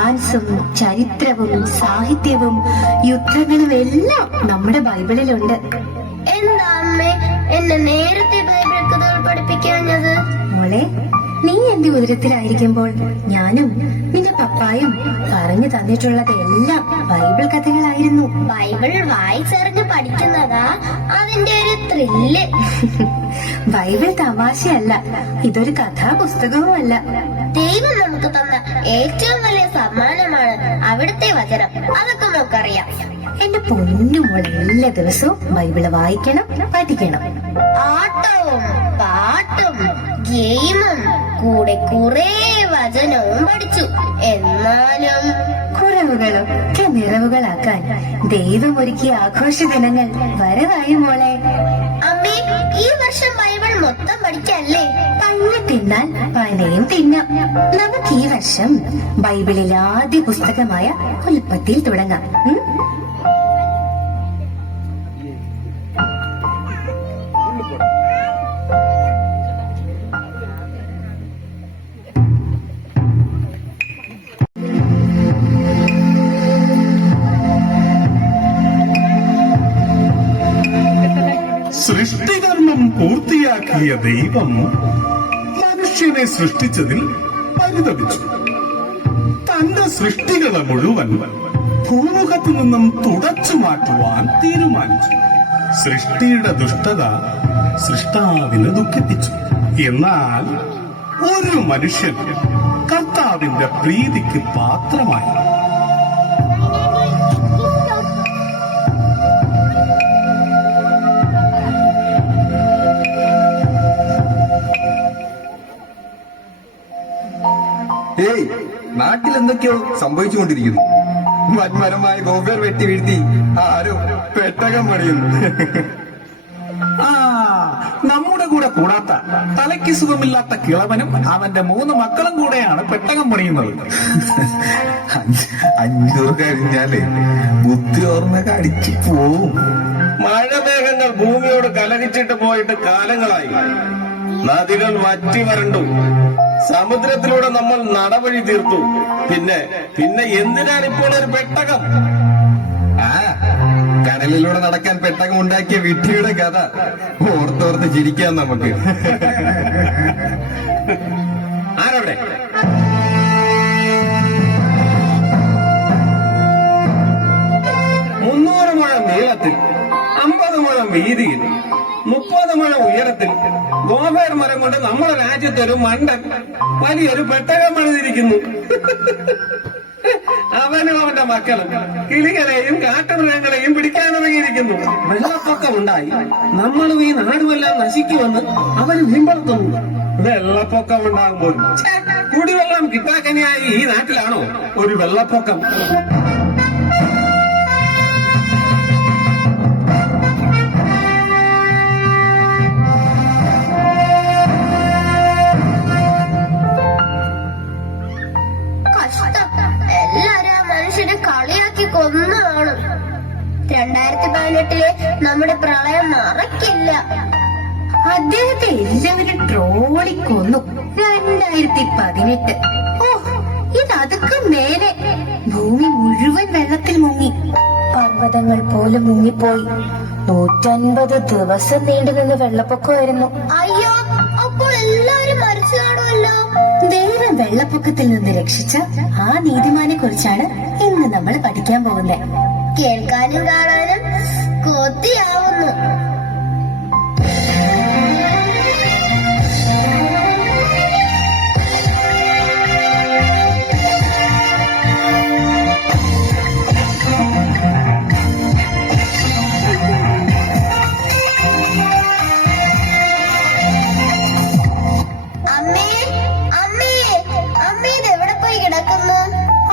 ഡാൻസും ചരിത്രവും സാഹിത്യവും യുദ്ധങ്ങളും എല്ലാം നമ്മുടെ ബൈബിളിലുണ്ട്. എന്താ അമ്മേ എന്നെ നേരത്തെ ബൈബിൾ കഥകൾ പഠിപ്പിക്കാഞ്ഞത്? മോളെ, നീ എന്റെ ഉദരത്തിലായിരിക്കുമ്പോൾ ഞാനും നിന്റെ പപ്പായും പറഞ്ഞു തന്നിട്ടുള്ളതെല്ലാം ബൈബിൾ കഥകളായിരുന്നു. ബൈബിൾ വായിച്ചറിഞ്ഞ് പഠിക്കുന്നതാ അതിന്റെ ഒരു ത്രില്ല്. ബൈബിൾ തമാശയല്ല, ഇതൊരു കഥാപുസ്തകവുമല്ല. ദൈവം നമുക്ക് തന്ന ഏറ്റവും വലിയ സമ്മാനമാണ് അവിടുത്തെ വചനം. അതൊക്കെ നമുക്കറിയാം. എന്റെ പൊന്നുമോളെ, എല്ലാ ദിവസവും ബൈബിള് വായിക്കണം, പഠിക്കണം. ആട്ടവും പാട്ടും ഗെയിമും കൂടെ കുറെ വചനവും പഠിച്ചു. എന്നാലും കുറവുകളൊക്കെ നിറവുകളാക്കാൻ ദൈവം ഒരുക്കിയ ആഘോഷ ദിനങ്ങൾ വരവായി മോളെ. അമ്മേ, ഈ വർഷം ബൈബിൾ മൊത്തം പഠിക്കല്ലേ? പഞ്ഞ തിന്നാൽ പനയും തിന്നാം. നമുക്ക് ഈ വർഷം ബൈബിളിലെ ആദ്യ പുസ്തകമായ ഉൽപ്പത്തിയിൽ തുടങ്ങാം. സൃഷ്ടികർമ്മം പൂർത്തിയാക്കിയ ദൈവം മനുഷ്യനെ സൃഷ്ടിച്ചതിൽ പരിതപിച്ചു. തന്റെ സൃഷ്ടികളെ മുഴുവൻ ഭൂമുഖത്തു നിന്നും തുടച്ചു മാറ്റുവാൻ തീരുമാനിച്ചു. സൃഷ്ടിയുടെ ദുഷ്ടത സൃഷ്ടാവിനെ ദുഃഖിപ്പിച്ചു. എന്നാൽ ഒരു മനുഷ്യൻ കർത്താവിന്റെ പ്രീതിക്ക് പാത്രമായി. ഏയ്, നാട്ടിൽ എന്തൊക്കെയോ സംഭവിച്ചുകൊണ്ടിരിക്കുന്നു. വൻമരമായ ഗോപേർ വെട്ടി വീഴ്ത്തി ആരോ പെട്ടകം പണിയുന്നു. നമ്മുടെ കൂടെ കൂടാത്ത തലയ്ക്ക് സുഖമില്ലാത്ത കിളവനും അവന്റെ 3 മക്കളും കൂടെയാണ് പെട്ടകം പണിയുന്നത്. 500 കഴിഞ്ഞാലേ ബുദ്ധി ഓർമ്മയൊക്കെ അടിച്ചു പോവും. മഴമേഘങ്ങൾ ഭൂമിയോട് കലഹിച്ചിട്ട് പോയിട്ട് കാലങ്ങളായി. നദികൾ വറ്റി വരണ്ടു. സമുദ്രത്തിലൂടെ നമ്മൾ നടവഴി തീർത്തു. പിന്നെ എന്തിനാണ് ഇപ്പോൾ ഒരു പെട്ടകം? കടലിലൂടെ നടക്കാൻ പെട്ടകം ഉണ്ടാക്കിയ വിഡ്ഢിയുടെ കഥ ഓർത്തോർത്ത് ചിരിക്കാം നമുക്ക്. ആരവിടെ? 300 മുഴം നീളത്തിൽ, 50 മുഴം വീതിയിൽ, 30 മുഴം ഉയരത്തിൽ ഗോഫേർ മരം കൊണ്ട് നമ്മുടെ രാജ്യത്തൊരു മണ്ടൻ വലിയൊരു പെട്ടകം പണിതിരിക്കുന്നു. അവനും അവന്റെ മക്കളും കിളികളെയും കാട്ടുമൃഗങ്ങളെയും പിടിക്കാനിറങ്ങിയിരിക്കുന്നു. വെള്ളപ്പൊക്കം ഉണ്ടായി നമ്മളും ഈ നാടുമെല്ലാം നശിക്കുമെന്ന് അവന് വീമ്പളത്തുന്നു. വെള്ളപ്പൊക്കം ഉണ്ടാകുമ്പോൾ കുടിവെള്ളം കിട്ടാക്കനിയായി ഈ നാട്ടിലാണോ ഒരു വെള്ളപ്പൊക്കം? കളിയാക്കി കൊന്നാണ്. 2018 നമ്മുടെ പ്രളയം മറക്കില്ല. അദ്ദേഹത്തെ എല്ലാവരും ട്രോളിക്കൊന്നു. 2018 ഇതതൊക്കെ മേലെ. ഭൂമി മുഴുവൻ വെള്ളത്തിൽ മുങ്ങി. പർവ്വതങ്ങൾ പോലും മുങ്ങിപ്പോയി. 150 ദിവസം നീണ്ടുനിന്ന് വെള്ളപ്പൊക്കമായിരുന്നു. അയ്യോ, അപ്പോൾ എല്ലാരും മരിച്ചു കാണുമല്ലോ. ദൈവം വെള്ളപ്പൊക്കത്തിൽ നിന്ന് രക്ഷിച്ച ആ നീതിമാനെ കുറിച്ചാണ് ഇന്ന് നമ്മൾ പഠിക്കാൻ പോകുന്നത്. കേൾക്കാനും കാണാനും കൊതിയാവുന്നു.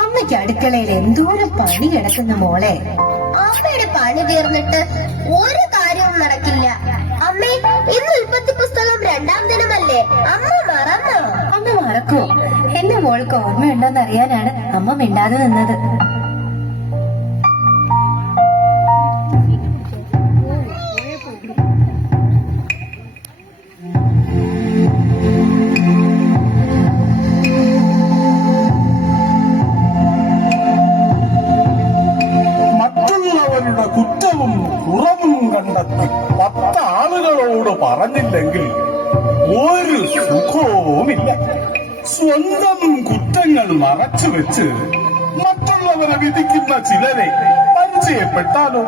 അമ്മയ്ക്ക് അടുക്കളയിൽ എന്തോരം പണി കിടക്കുന്ന മോളെ. അമ്മയുടെ പണി തീർന്നിട്ട് ഒരു കാര്യവും നടക്കില്ല. അമ്മേ, ഇന്ന് ഉൽപ്പത്തി പുസ്തകം 2-ാം ദിനമല്ലേ? അമ്മ മറന്നോ? അമ്മ മറക്കോ? എന്റെ മോൾക്ക് ഓർമ്മയുണ്ടോന്ന് അറിയാനാണ് അമ്മ മിണ്ടാതെ നിന്നത്. പറഞ്ഞില്ലെങ്കിൽ ഒരു സുഖവുമില്ല. സ്വന്തം കുറ്റങ്ങൾ മറച്ചു വെച്ച് മറ്റുള്ളവരെ വിധിക്കുന്ന ചിലരെ പരിചയപ്പെട്ടാലോ?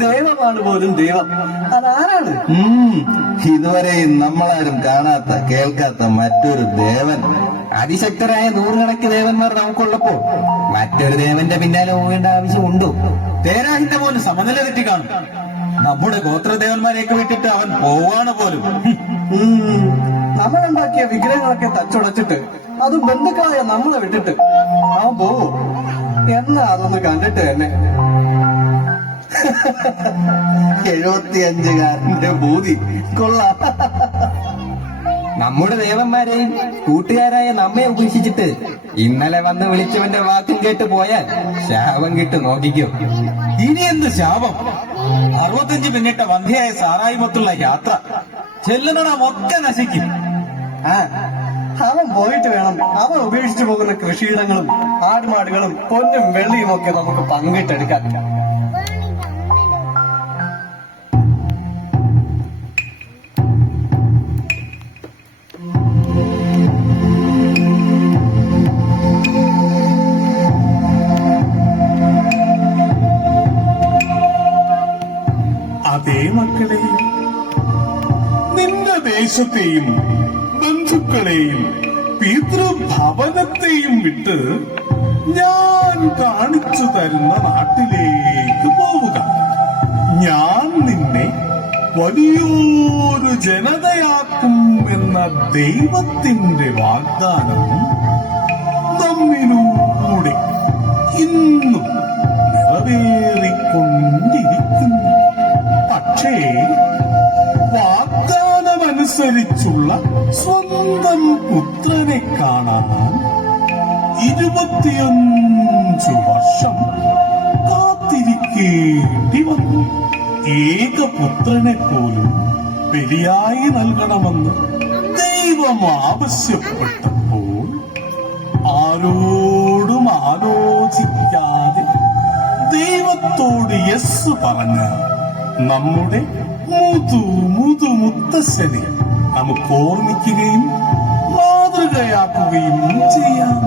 ദൈവമാണ് പോലും ദൈവം. അതാരാണ്? ഇതുവരെയും നമ്മളാരും കാണാത്ത കേൾക്കാത്ത മറ്റൊരു ദേവൻ. അതിശക്തരായ നൂറുകണക്കിന് ദേവന്മാർ നമുക്കുള്ളപ്പോൾ മറ്റൊരു ദേവന്റെ പിന്നാലെ പോകേണ്ട ആവശ്യമുണ്ടോ? തേരാഹിന്റെ പോലും സമനില തെറ്റി കാണും. നമ്മുടെ ഗോത്രദേവന്മാരെയൊക്കെ വിട്ടിട്ട് അവൻ പോവാണ് പോലും. നമ്മളുണ്ടാക്കിയ വിഗ്രഹങ്ങളൊക്കെ തച്ചുടച്ചിട്ട് അത് ബന്ധുക്കളായ നമ്മളെ വിട്ടിട്ട് അവൻ പോവോ എന്നാ അതൊന്ന് കണ്ടിട്ട് തന്നെ. 75കാരന്റെ ബോധി കൊള്ളാം. നമ്മുടെ ദേവന്മാരെയും കൂട്ടുകാരായ നമ്മെ ഉപേക്ഷിച്ചിട്ട് ഇന്നലെ വന്ന് വിളിച്ചവന്റെ വാക്കും കേട്ട് പോയാൽ ശാപം കിട്ടു നോക്കിക്കോ. ഇനി എന്ത് ശാപം? 65 പിന്നിട്ട വന്ധ്യയായ സാറായിമൊത്തുള്ള യാത്ര ചെല്ലുന്നടമൊക്കെ നശിക്കും. അവൻ പോയിട്ട് വേണം അവൻ ഉപേക്ഷിച്ചു പോകുന്ന കൃഷിയിടങ്ങളും ആടുമാടുകളും പൊന്നും വെള്ളിയും ഒക്കെ നമുക്ക് പങ്കിട്ടെടുക്കാൻ. അതേ മക്കളെ, നിന്റെ ദേശത്തെയും ബന്ധുക്കളെയും പിതൃഭവനത്തെയും വിട്ട് ഞാൻ കാണിച്ചു തരുന്ന നാട്ടിലേക്ക് പോവുക. ഞാൻ നിന്നെ വലിയൊരു ജനതയാക്കും എന്ന ദൈവത്തിന്റെ വാഗ്ദാനം നമ്മിലൂടെ ഇന്നും നിറവേറിക്കൊണ്ടിരിക്കുന്നു. പക്ഷേ വാഗ്ദാനമനുസരിച്ചുള്ള സ്വന്തം പുത്രനെ കാണാൻ 25 വർഷം കാത്തിരിക്കേണ്ടി വന്നു. ഏകപുത്രനെ പോലും ബലിയായി നൽകണമെന്ന് ദൈവം ആവശ്യപ്പെട്ടപ്പോൾ ആരോടും ആലോചിക്കാതെ ദൈവത്തോട് യെസ് പറഞ്ഞ നമ്മുടെ മുത്തശ്ശനെ നമുക്ക് ഓർമ്മിക്കുകയും മാതൃകയാക്കുകയും ചെയ്യാം.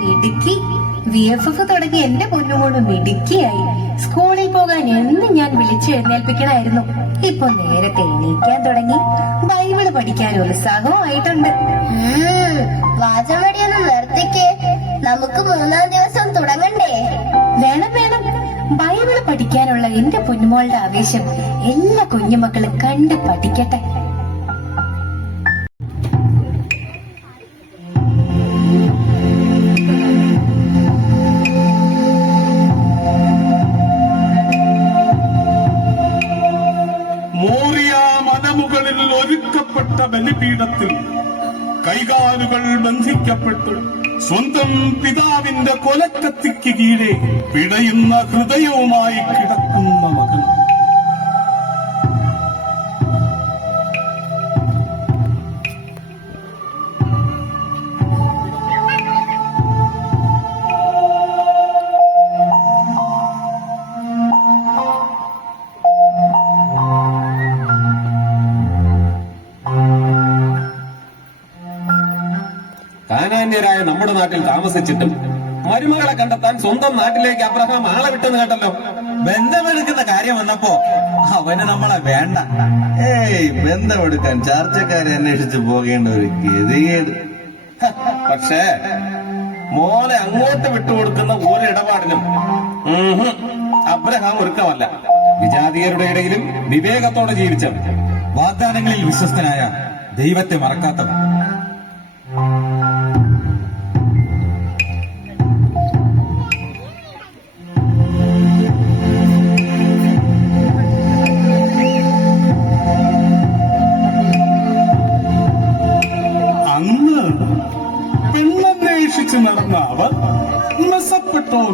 മിടുക്കി. VFF തുടങ്ങി എന്റെ പൊന്നുമോള് മിടുക്കിയായി. സ്കൂളിൽ പോകാൻ എന്ന് ഞാൻ വിളിച്ചു എഴുന്നേൽപ്പിക്കണമായിരുന്നു. ഇപ്പൊ നേരത്തെ എണീക്കാൻ തുടങ്ങി. ബൈബിള് പഠിക്കാൻ ഉത്സാഹമായിട്ടുണ്ട്. വാചമടിയൊന്ന് നിർത്തിക്കേ. നമുക്ക് 3-ാം ദിവസം തുടങ്ങണ്ടേ? വേണം വേണം. ബൈബിള് പഠിക്കാനുള്ള എന്റെ പൊന്നുമോളുടെ ആവേശം എല്ലാ കുഞ്ഞുമക്കളും കണ്ട് പഠിക്കട്ടെ. ഒരുക്കപ്പെട്ട ബലിപീഠത്തിൽ കൈകാലുകൾ ബന്ധിക്കപ്പെട്ട് സ്വന്തം പിതാവിന്റെ കൊലക്കത്തിക്ക് കീഴെ പിടയുന്ന ഹൃദയവുമായി കിടക്കുന്ന മകൻ. കാനാന്യരായ നമ്മുടെ നാട്ടിൽ താമസിച്ചിട്ടും മരുമകളെ കണ്ടെത്താൻ സ്വന്തം നാട്ടിലേക്ക് അബ്രഹാം ആളെ വിട്ടെന്ന് കേട്ടല്ലോ. ബന്ധമെടുക്കുന്ന കാര്യം വന്നപ്പോ അവന് നമ്മളെ വേണ്ട. ബന്ധമെടുക്കാൻ ചർച്ചക്കാരെ അന്വേഷിച്ച് പോകേണ്ട ഒരു ഗതികേട്. പക്ഷേ മോനെ അങ്ങോട്ട് വിട്ടുകൊടുക്കുന്ന ഒരു ഇടപാടിനും അബ്രഹാം ഒരുക്കമല്ല. വിജാതീയരുടെ ഇടയിലും വിവേകത്തോടെ ജീവിച്ചവൻ, വാഗ്ദാനങ്ങളിൽ വിശ്വസ്തനായ, ദൈവത്തെ മറക്കാത്തവൻ.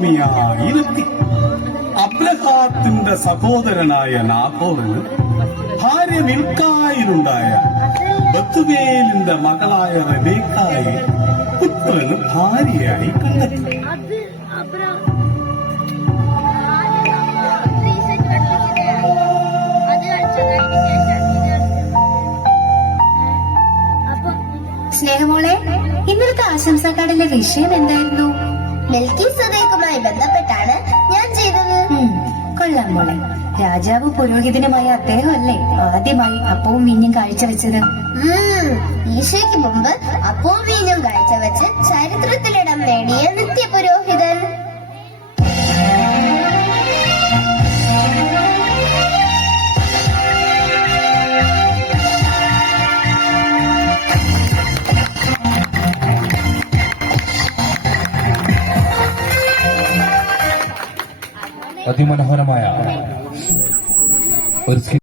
സ്വാമിയായിരുത്തി. അബ്രഹാത്തിന്റെ സഹോദരനായ നാഹോറിന് ഭാര്യ മിൽക്കായിലുണ്ടായ ബത്തുവേലിന്റെ മകളായ റബേക്കായെ പുത്രന് ഭാര്യയായി കണ്ടെത്തി. സ്നേഹമോളെ, ഇന്നലത്തെ ആശംസാ കാർഡിലെ വിഷയം എന്തായിരുന്നു? മിൽക്കി സദേക്കുമായി ബന്ധപ്പെട്ടാണ് ഞാൻ ചെയ്തത്. കൊള്ളാം മോളെ. രാജാവ് പുരോഹിതനുമായ അദ്ദേഹമല്ലേ ആദ്യമായി അപ്പവും വീഞ്ഞും കാഴ്ചവെച്ചത്? ഈശോയ്ക്ക് മുമ്പ് അപ്പവും വീഞ്ഞും കാഴ്ചവെച്ച് ചരിത്രത്തിലിടം നേടിയ നിത്യപുരോഹിതൻ. അതിമനോഹരമായ ഒരു